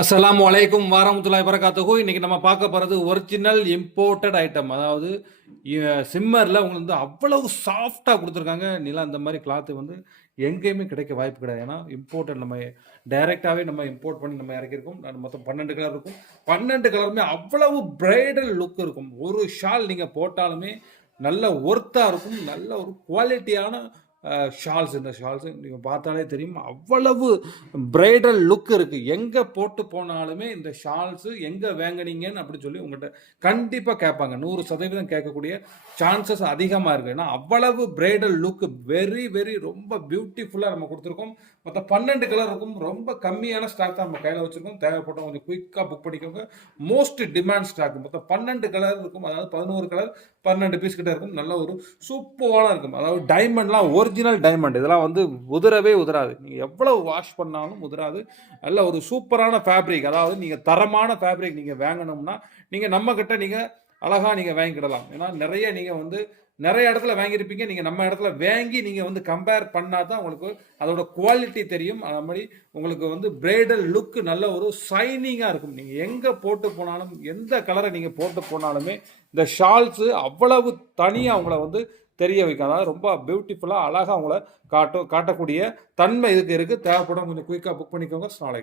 அஸ்ஸலாமு அலைக்கும் வரஹ்மத்துல்லாஹி வரகாத்துஹு. இன்னைக்கு நம்ம பார்க்க போகிறது ஒரிஜினல் இம்போர்ட்டட் ஐட்டம். அதாவது சிம்மரில் உங்களுக்கு வந்து அவ்வளவு சாஃப்டாக கொடுத்துருக்காங்க. நிலா அந்த மாதிரி கிளாத்து வந்து எங்கேயுமே கிடைக்க வாய்ப்பு கிடையாது. ஏன்னா இம்போர்ட்டட் நம்ம டைரெக்டாகவே நம்ம இம்போர்ட் பண்ணி நம்ம இறக்கியிருக்கோம். மொத்தம் 12 கலர் இருக்கும். 12 கலருமே அவ்வளவு பிரைடல் லுக் இருக்கும். ஒரு ஷால் நீங்கள் போட்டாலுமே நல்ல ஒர்த்தாக இருக்கும். நல்ல ஒரு குவாலிட்டியான ஷால்ஸ். இந்த ஷால்ஸ் நீங்கள் பார்த்தாலே தெரியும், அவ்வளவு பிரைடல் லுக் இருக்குது. எங்கே போட்டு போனாலுமே இந்த ஷால்ஸு எங்கே வாங்கினீங்கன்னு அப்படி சொல்லி உங்கள்கிட்ட கண்டிப்பாக கேட்பாங்க. 100% கேட்கக்கூடிய சான்சஸ் அதிகமாக இருக்குது. ஏன்னா அவ்வளவு பிரைடல் லுக் வெரி வெரி ரொம்ப பியூட்டிஃபுல்லாக நம்ம கொடுத்துருக்கோம். மொத்தம் 12 கலர் இருக்கும். ரொம்ப கம்மியான ஸ்டாக் தான் நம்ம கையில் வச்சுருக்கோம். தேவைப்பட்டவங்க கொஞ்சம் குயிக்காக புக் பண்ணிக்கோங்க. Most demand stock. மொத்தம் 12 கலர் இருக்கும். அதாவது 11 கலர் 12 பீஸ் கிட்ட இருக்கும். நல்ல ஒரு சூப்பரான இருக்கும். அதாவது டைமண்ட்லாம் ஒரிஜினல் டைமண்ட். இதெல்லாம் வந்து உதிரவே உதிராது. நீங்கள் எவ்வளவு வாஷ் பண்ணாலும் உதிராது. நல்ல ஒரு சூப்பரான ஃபேப்ரிக். அதாவது நீங்கள் தரமான ஃபேப்ரிக் நீங்கள் வாங்கணும்னா நீங்கள் நம்ம கிட்ட நீங்கள் அழகாக நீங்கள் வாங்கிக்கிடலாம். ஏன்னா நிறைய நீங்கள் வந்து நிறைய இடத்துல வாங்கியிருப்பீங்க. நீங்கள் நம்ம இடத்துல வாங்கி நீங்கள் வந்து கம்பேர் பண்ணால் தான் உங்களுக்கு அதோட குவாலிட்டி தெரியும். அது மாதிரி உங்களுக்கு வந்து பிரைடல் லுக் நல்ல ஒரு ஷைனிங்காக இருக்கும். நீங்கள் எங்கே போட்டு போனாலும் எந்த கலரை நீங்கள் போட்டு போனாலுமே இந்த ஷால்ஸு அவ்வளவு தனியாக அவங்கள வந்து தெரிய வைக்கும். அதாவது ரொம்ப பியூட்டிஃபுல்லாக அழகாக அவங்கள காட்டக்கூடிய தன்மை இதுக்கு இருக்குது. தேவைப்படும் கொஞ்சம் குயிக்காக புக் பண்ணிக்கோங்க. நாளைக்கு